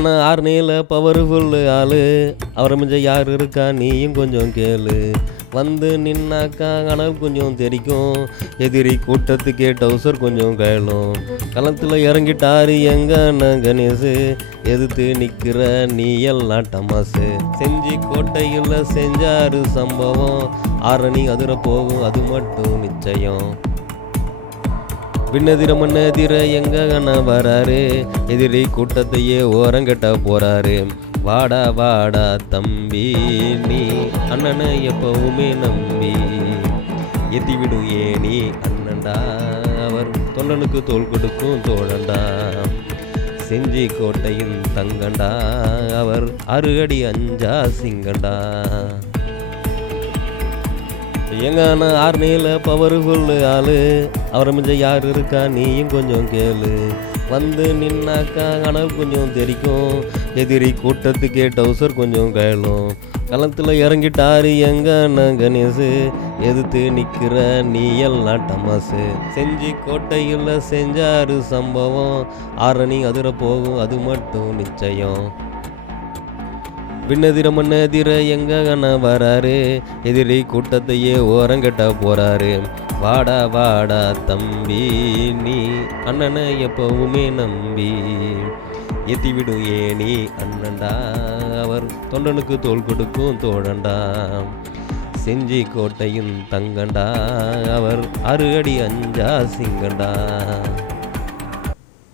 எங்கான ஆர்னியில் powerful ஆளு அவரை மிஞ்ச யார் இருக்கா நீயும் கொஞ்சம் கேளு. வந்து நின்னாக்கா கனல் கொஞ்சம் தெரிக்கும், எதிரி கூட்டத்துக்கே டவுசர் கொஞ்சம் கையலும். களத்தில் இறங்கிட்டாரு எங்கண்ண கணேசு, எதிர்த்து நிற்கிற நீ எல்லாம் டமாசு. செஞ்சி கோட்டையில் செஞ்சாரு சம்பவம், ஆரணி அதிர போகும் அது மட்டும் நிச்சயம். விண்ணதிர மண்ணதிர எங்க கண்ண வராரு, எதிரி கூட்டத்தையே ஓரங்கட்ட போறாரு. வாடா வாடா தம்பி நீ அண்ணனை எப்பவுமே நம்பி, எத்தி விடும் ஏனி அண்ணன்டா அவர் தொண்டனுக்கு தோள் கொடுக்கும் தோழண்டா. செஞ்சி கோட்டையின் தங்கண்டா அவர் 6 அடி 5 சிங்கண்டா. எங்கான ஆர்னியில் பவர்ஃபுல்லு ஆளு அவரை மிஞ்ச யார் இருக்கா நீயும் கொஞ்சம் கேளு. வந்து நின்னாக்கா கனல் கொஞ்சம் தெரிக்கும், எதிரி கூட்டத்துக்கே டவுசர் கொஞ்சம் கையலும். களத்தில் இறங்கிட்டாரு எங்கண்ண கணேசு, எதிர்த்து நிற்கிற நீ எல்லாம் டமாசு. செஞ்சி கோட்டையில் செஞ்சாரு சம்பவம், ஆரணி அதிர போகும் அது மட்டும் நிச்சயம். விண்ணதிர மண்ணதிர எங்க கண்ண வராரு, எதிரி கூட்டத்தையே ஓரங்கட்ட போறாரு. வாடா வாடா தம்பி நீ அண்ணனை எப்பவுமே நம்பி, எத்தி விடும் ஏனி அண்ணன்டா அவர் தொண்டனுக்கு தோள் கொடுக்கும் தோழண்டா. செஞ்சி கோட்டையின் தங்கண்டா அவர் 6 அடி 5 சிங்கண்டா.